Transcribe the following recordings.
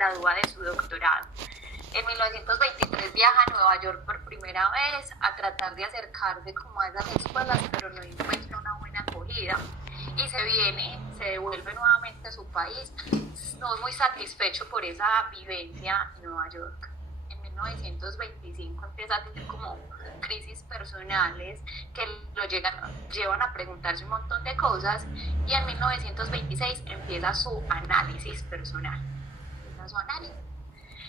gradúa de su doctorado. En 1923 viaja a Nueva York por primera vez a tratar de acercarse como a esas escuelas, pero no encuentra una buena acogida y se devuelve nuevamente a su país, no muy satisfecho por esa vivencia en Nueva York. En 1925 empieza a tener como crisis personales que llevan a preguntarse un montón de cosas, y en 1926 empieza su análisis personal.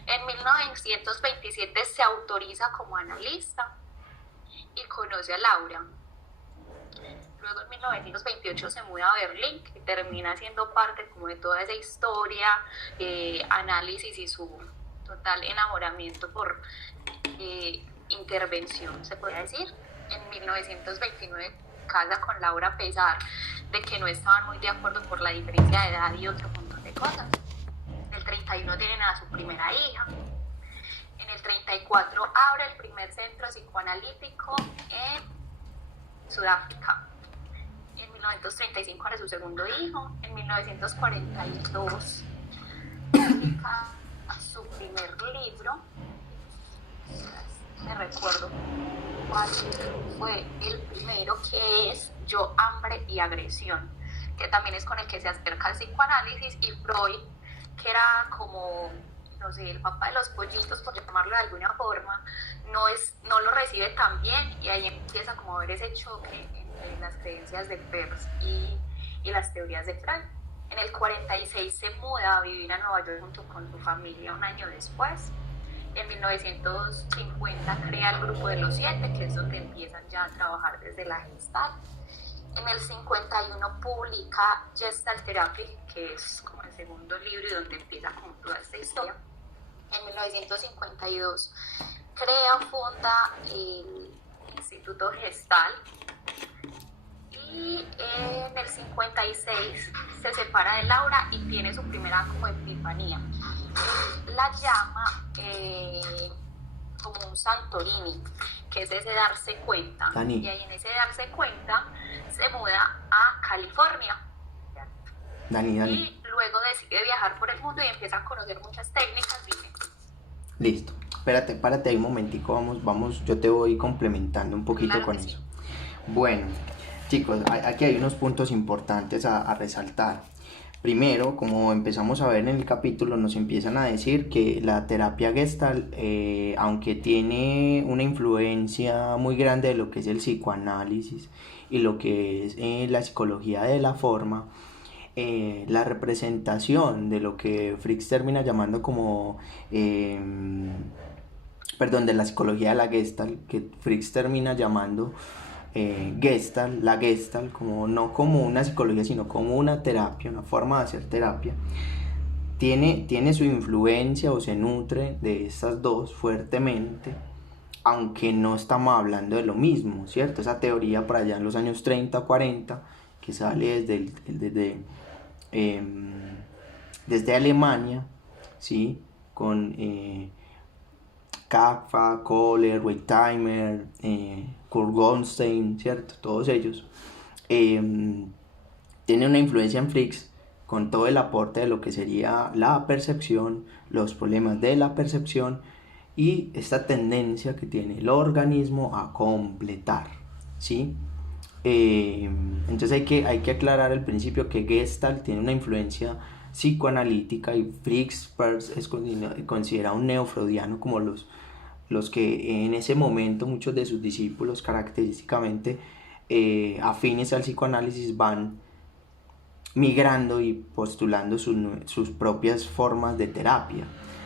En 1927 se autoriza como analista y conoce a Laura. Luego en 1928 se muda a Berlín, que termina siendo parte como de toda esa historia, análisis y su total enamoramiento por intervención, se podría decir. En 1929 casa con Laura a pesar de que no estaban muy de acuerdo por la diferencia de edad y otro montón de cosas. En el 31 tienen a su primera hija. En el 34 abre el primer centro psicoanalítico en Sudáfrica. En 1935 abre su segundo hijo. En 1942 publica su primer libro. Me recuerdo cuál fue el primero, que es Yo, hambre y agresión, que también es con el que se acerca al psicoanálisis, y Freud, que era como, no sé, el papá de los pollitos, por llamarlo de alguna forma, no lo recibe tan bien, y ahí empieza como a ver ese choque entre las creencias de Peirce y las teorías de Freud. En el 46 se muda a vivir a Nueva York junto con su familia un año después. En 1950 crea el Grupo de los 7, que es donde empiezan ya a trabajar desde la Gestalt. En el 51 publica Gestalt Therapy, que es como el segundo libro y donde empieza como toda esta historia. En 1952 funda el Instituto Gestalt, y en el 56 se separa de Laura y tiene su primera como epifanía. La llama como un Santorini, que es ese darse cuenta. Dani. Y ahí en ese darse cuenta se muda a California. Dani. Y luego decide viajar por el mundo y empieza a conocer muchas técnicas. Dime. Listo. Espérate, párate ahí un momentico, vamos, yo te voy complementando un poquito Claro con que eso. sí. Bueno, chicos, aquí hay unos puntos importantes a resaltar. Primero, como empezamos a ver en el capítulo, nos empiezan a decir que la terapia Gestalt, aunque tiene una influencia muy grande de lo que es el psicoanálisis y lo que es la psicología de la forma, la representación de lo que Fricks termina llamando como, de la psicología de la Gestalt, que Fricks termina llamando Gestalt, la Gestalt, como no como una psicología, sino como una terapia, una forma de hacer terapia, tiene su influencia o se nutre de estas dos fuertemente, aunque no estamos hablando de lo mismo, ¿cierto? Esa teoría por allá en los años 30 o 40, que sale desde Alemania, ¿sí? Con Kappa, Kohler, Wertheimer, Kurt Goldstein, ¿cierto? Todos ellos tienen una influencia en Fricks con todo el aporte de lo que sería la percepción, los problemas de la percepción y esta tendencia que tiene el organismo a completar, ¿sí? Entonces hay que aclarar al principio que Gestalt tiene una influencia psicoanalítica y Fricks es considerado un neofreudiano, como los que en ese momento muchos de sus discípulos característicamente afines al psicoanálisis van migrando y postulando sus propias formas de terapia,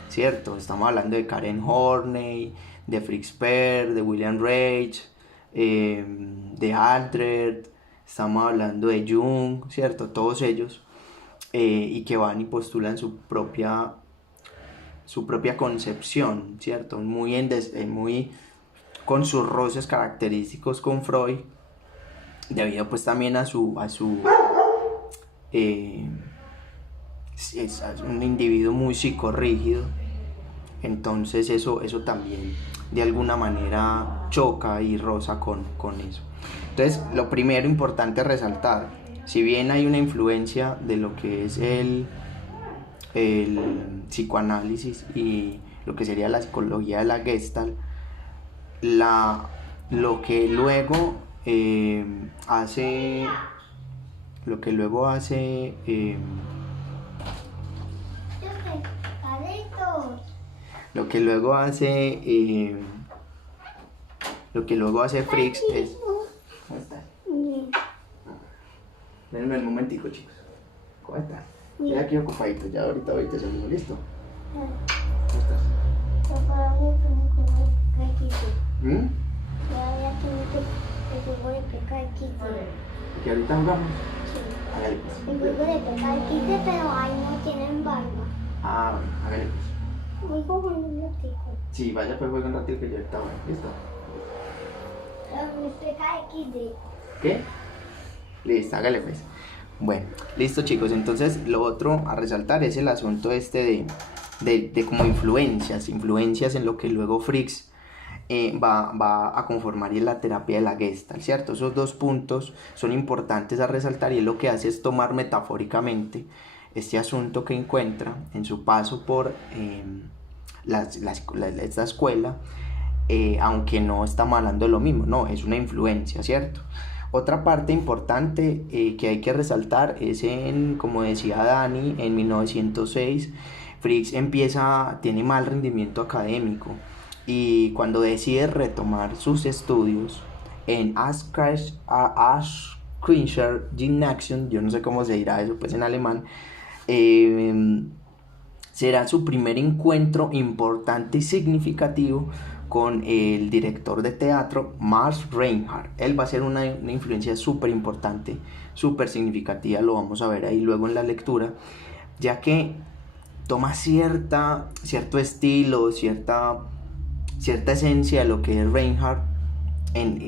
¿cierto? Estamos hablando de Karen Horney, de Fritz Perls, de William Reich, de Aldred, estamos hablando de Jung, ¿cierto? Todos ellos, y que van y postulan su propia concepción, ¿cierto? Muy con sus roces característicos con Freud, debido pues también a su es un individuo muy psicorrígido. Entonces eso también de alguna manera choca y roza con eso. Entonces lo primero importante resaltar, si bien hay una influencia de lo que es el psicoanálisis y lo que sería la psicología de la Gestalt, lo que luego hace lo que luego hace lo que luego hace Fricks es... ¿Cómo estás? Denme un momentico, chicos. ¿Cómo estás? Estoy aquí ocupadito, ya ahorita salimos, ¿listo? ¿Cómo estás? ¿Que ahorita jugamos? Hágale pues. El juego de pescar quise, pero ahí no tienen barba. Ah, bueno, hágale pues. Voy jugando un ratito. Sí, vaya pues juega un ratito que yo ahorita voy, ¿listo? Pescar XD. ¿Qué? Listo, hágale pues. Bueno, listo chicos, entonces lo otro a resaltar es el asunto de como influencias en lo que luego Fricks va a conformar y en la terapia de la Gestalt, ¿cierto? Esos dos puntos son importantes a resaltar y él lo que hace es tomar metafóricamente este asunto que encuentra en su paso por esta escuela, aunque no estamos hablando de lo mismo, no, es una influencia, ¿cierto? Otra parte importante que hay que resaltar es como decía Dani, en 1906 Fricks tiene mal rendimiento académico y cuando decide retomar sus estudios en Ashkircher Gymnasium, yo no sé cómo se dirá eso pues en alemán, será su primer encuentro importante y significativo con el director de teatro Max Reinhardt. Él va a ser una influencia súper importante, súper significativa, lo vamos a ver ahí luego en la lectura, ya que toma cierto estilo, cierta esencia de lo que es Reinhardt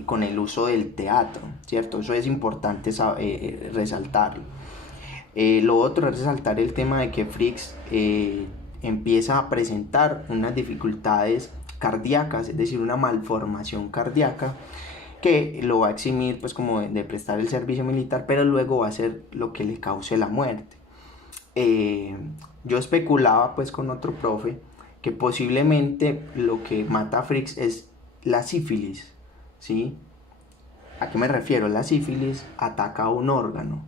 con el uso del teatro, ¿cierto? Eso es importante resaltarlo. Lo otro es resaltar el tema de que Fricks empieza a presentar unas dificultades cardíacas, es decir, una malformación cardíaca que lo va a eximir pues como de prestar el servicio militar, pero luego va a ser lo que le cause la muerte. Yo especulaba pues con otro profe que posiblemente lo que mata a Fricks es la sífilis, ¿sí? ¿A qué me refiero? La sífilis ataca un órgano,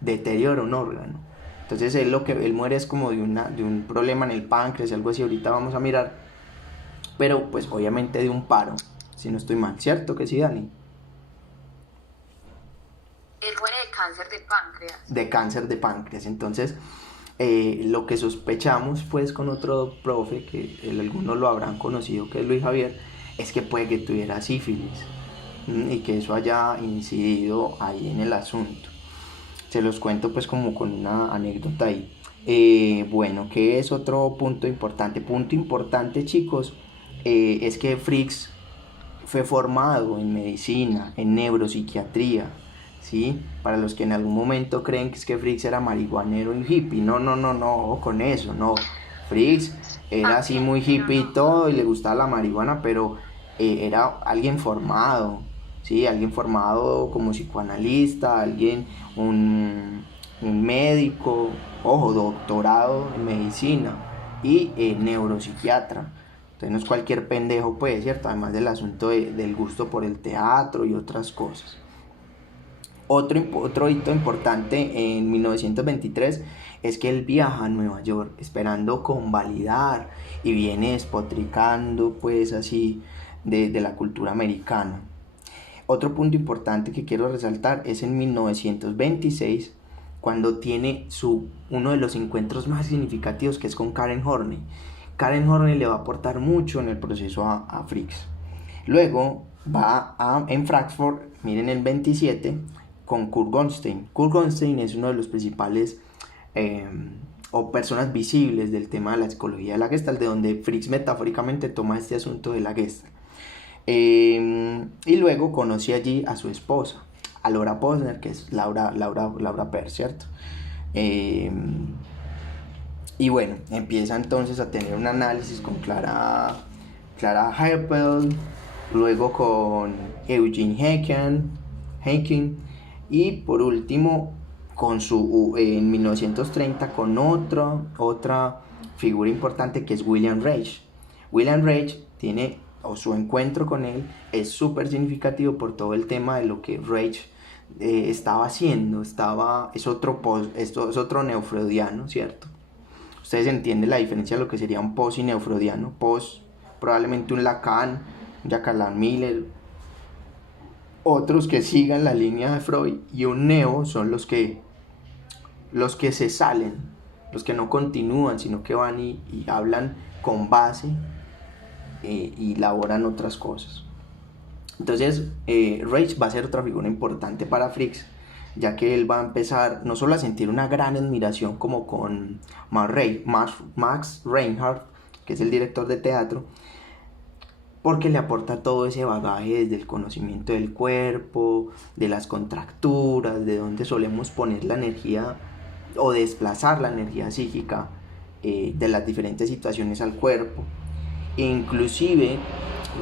deteriora un órgano. Entonces él muere es como de un problema en el páncreas, algo así, ahorita vamos a mirar. Pero pues obviamente de un paro, si no estoy mal, ¿cierto que sí, Dani? Él muere de cáncer de páncreas. De cáncer de páncreas, entonces lo que sospechamos pues con otro profe, que algunos lo habrán conocido, que es Luis Javier, es que puede que tuviera sífilis y que eso haya incidido ahí en el asunto. Se los cuento pues como con una anécdota ahí. Bueno, ¿qué es otro punto importante? Punto importante, chicos, es que Fricks fue formado en medicina, en neuropsiquiatría, ¿sí? Para los que en algún momento creen que es que Fricks era marihuanero y hippie, no, con eso, no. Fricks era así muy hippie y todo, y le gustaba la marihuana, pero era alguien formado, ¿sí? Alguien formado como psicoanalista, un médico, ojo, doctorado en medicina y neuropsiquiatra. Entonces no es cualquier pendejo, pues, ¿cierto? Además del asunto del gusto por el teatro y otras cosas. Otro hito importante en 1923 es que él viaja a Nueva York esperando convalidar y viene despotricando, pues, así de la cultura americana. Otro punto importante que quiero resaltar es en 1926, cuando tiene uno de los encuentros más significativos, que es con Karen Horney. Karen Horney le va a aportar mucho en el proceso a Fricks. Luego va en Frankfurt, miren el 27, con Kurt Goldstein. Kurt Goldstein es uno de los principales o personas visibles del tema de la psicología de la Gestalt, de donde Fricks metafóricamente toma este asunto de la Gestalt. Y luego conocí allí a su esposa, a Laura Posner, que es Laura Per, ¿cierto? Y bueno, empieza entonces a tener un análisis con Clara Herpel, luego con Eugene Henkin, y por último en 1930 con otra figura importante que es William Reich. William Reich tiene, o su encuentro con él es súper significativo por todo el tema de lo que Reich estaba haciendo. Es otro neofreudiano, ¿cierto? Ustedes entienden la diferencia de lo que sería un post y neofreudiano. Post, probablemente un Lacan, un Jacques Miller, otros que sigan la línea de Freud, y un neo son los que se salen, los que no continúan, sino que van y hablan con base y elaboran otras cosas. Entonces, Reich va a ser otra figura importante para Fricks, ya que él va a empezar no solo a sentir una gran admiración como con Max Reinhardt, que es el director de teatro, porque le aporta todo ese bagaje desde el conocimiento del cuerpo, de las contracturas, de dónde solemos poner la energía o desplazar la energía psíquica de las diferentes situaciones al cuerpo. E inclusive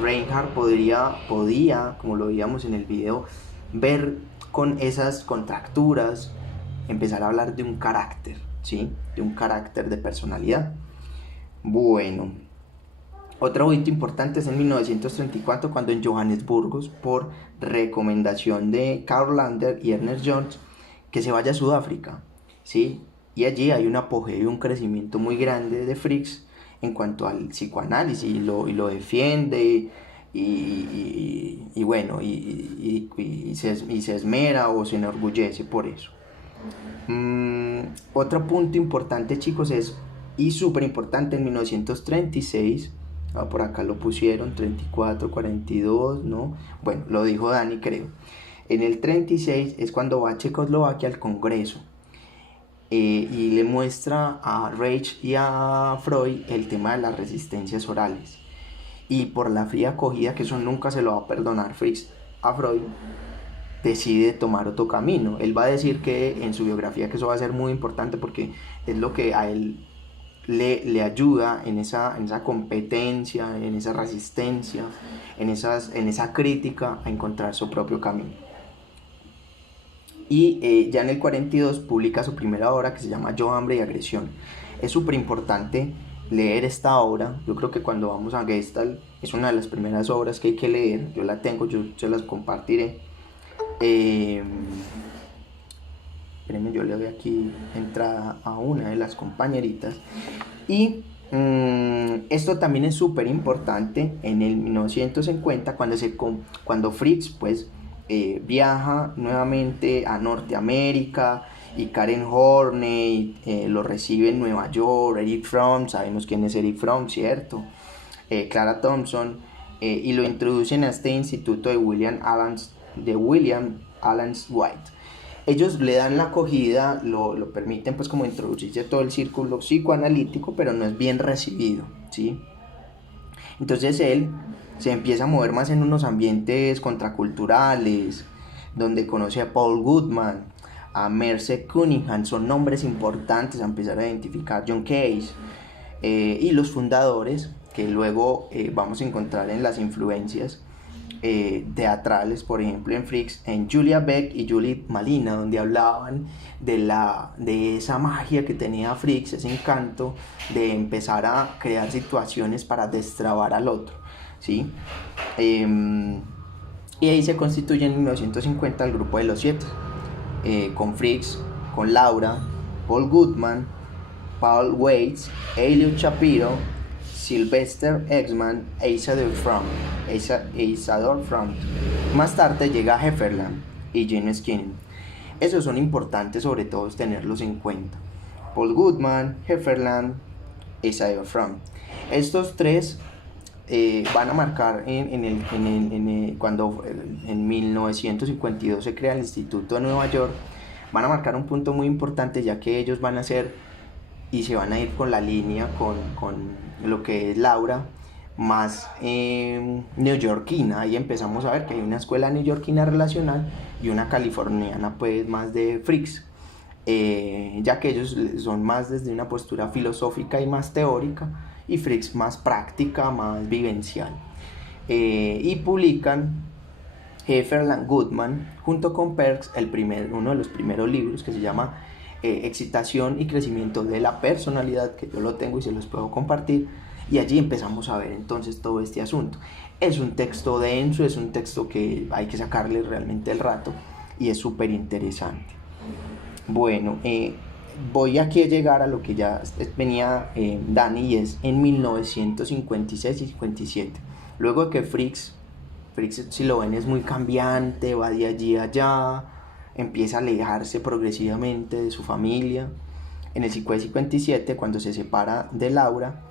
Reinhardt podía, como lo veíamos en el video, ver con esas contracturas, empezar a hablar de un carácter, ¿sí? De un carácter de personalidad. Bueno, otro hito importante es en 1934, cuando en Johannesburgo, por recomendación de Karl Lander y Ernest Jones, que se vaya a Sudáfrica, ¿sí? Y allí hay un apogeo y un crecimiento muy grande de Fricks en cuanto al psicoanálisis, y lo defiende, y bueno, se esmera o se enorgullece por eso. Otro punto importante, chicos, y súper importante, en 1936, por acá lo pusieron, 34, 42, ¿no? Bueno, lo dijo Dani, creo. En el 36 es cuando va a Checoslovaquia al Congreso, y le muestra a Reich y a Freud el tema de las resistencias orales. Y por la fría acogida, que eso nunca se lo va a perdonar Fricks a Freud, decide tomar otro camino. Él va a decir que en su biografía que eso va a ser muy importante, porque es lo que a él le ayuda en esa competencia, en esa resistencia, en esa crítica, a encontrar su propio camino. Y ya en el 42 publica su primera obra, que se llama Yo, hambre y agresión. Es súper importante leer esta obra. Yo creo que cuando vamos a Gestalt es una de las primeras obras que hay que leer. Yo la tengo, yo se las compartiré. Espérenme, yo le doy aquí entrada a una de las compañeritas. Y esto también es súper importante en el 1950, cuando Fricks pues viaja nuevamente a Norteamérica, y Karen Horney lo recibe en Nueva York. Erich Fromm, sabemos quién es Erich Fromm, ¿cierto? Clara Thompson, y lo introducen a este instituto de William Allen White. Ellos le dan la acogida, lo permiten pues como introducirse a todo el círculo psicoanalítico, pero no es bien recibido, ¿sí? Entonces él se empieza a mover más en unos ambientes contraculturales, donde conoce a Paul Goodman, a Merce Cunningham. Son nombres importantes a empezar a identificar. John Cage, y los fundadores, que luego vamos a encontrar en las influencias teatrales, por ejemplo en Fricks, en Julia Beck y Judith Malina, donde hablaban de esa magia que tenía Fricks, ese encanto de empezar a crear situaciones para destrabar al otro, ¿sí? Y ahí se constituye en 1950 el grupo de los 7, con Fricks, con Laura, Paul Goodman, Paul Waits, Elliot Shapiro, Sylvester Exman e Isadore Front. Más tarde llega Hefferland y Jane Skinner. Esos son importantes, sobre todo, tenerlos en cuenta. Paul Goodman, Hefferland, Isadore Front. Estos tres van a marcar cuando en 1952 se crea el Instituto de Nueva York. Van a marcar un punto muy importante, ya que ellos van a ser y se van a ir con la línea con lo que es Laura, más neoyorquina. Ahí empezamos a ver que hay una escuela neoyorquina relacional y una californiana pues más de Fricks, ya que ellos son más desde una postura filosófica y más teórica, y Fricks más práctica, más vivencial. Y publican Heffernan Goodman, junto con Perks, uno de los primeros libros que se llama Excitación y crecimiento de la personalidad, que yo lo tengo y se los puedo compartir, y allí empezamos a ver entonces todo este asunto. Es un texto denso, es un texto que hay que sacarle realmente el rato y es súper interesante. Bueno, voy aquí a llegar a lo que ya venía Dani, y es en 1956 y 57. Luego de que Fricks, si lo ven, es muy cambiante, va de allí a allá, empieza a alejarse progresivamente de su familia. En el 57, cuando se separa de Laura,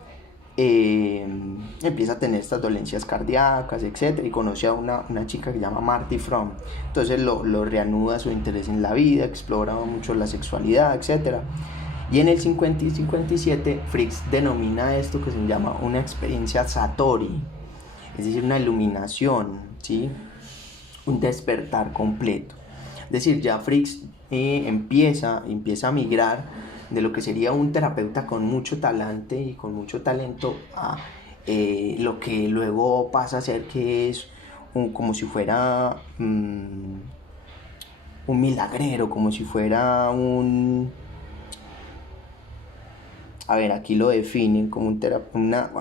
empieza a tener estas dolencias cardíacas, etc. Y conoce a una chica que se llama Marty Fromm. Entonces lo reanuda su interés en la vida, explora mucho la sexualidad, etc. Y en el 50 y 57, Fricks denomina esto que se llama una experiencia Satori, es decir, una iluminación, ¿sí? Un despertar completo. Es decir, ya Fricks empieza a migrar de lo que sería un terapeuta con mucho talante y con mucho talento a lo que luego pasa a ser, que es como si fuera un milagrero, como si fuera a ver, aquí lo definen como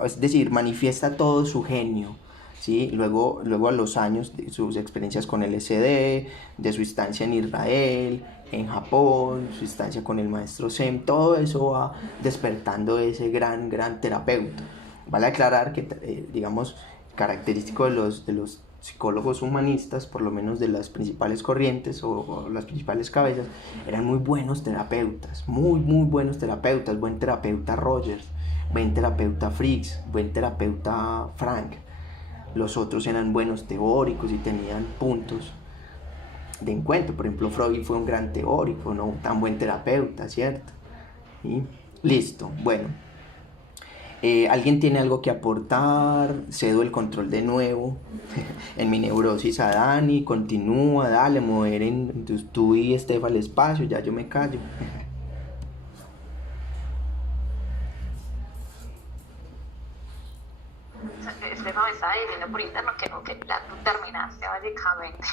es decir, manifiesta todo su genio, ¿sí? Luego a los años de sus experiencias con LSD, de su estancia en Israel, en Japón, su estancia con el maestro Sem, todo eso va despertando ese gran terapeuta. Vale aclarar que, digamos, característico de los psicólogos humanistas, por lo menos de las principales corrientes o las principales cabezas, eran muy buenos terapeutas, muy buenos terapeutas. Buen terapeuta Rogers, buen terapeuta Fricks, buen terapeuta Frank. Los otros eran buenos teóricos y tenían puntos de encuentro. Por ejemplo, Freud fue un gran teórico, no tan buen terapeuta, ¿cierto? ¿Sí? Listo, bueno. ¿Alguien tiene algo que aportar? Cedo el control de nuevo en mi neurosis a Dani. Continúa, dale, mover en tú y Estefa el espacio, ya yo me callo. Estefa me estaba diciendo por interno que no, que ya tú terminaste básicamente.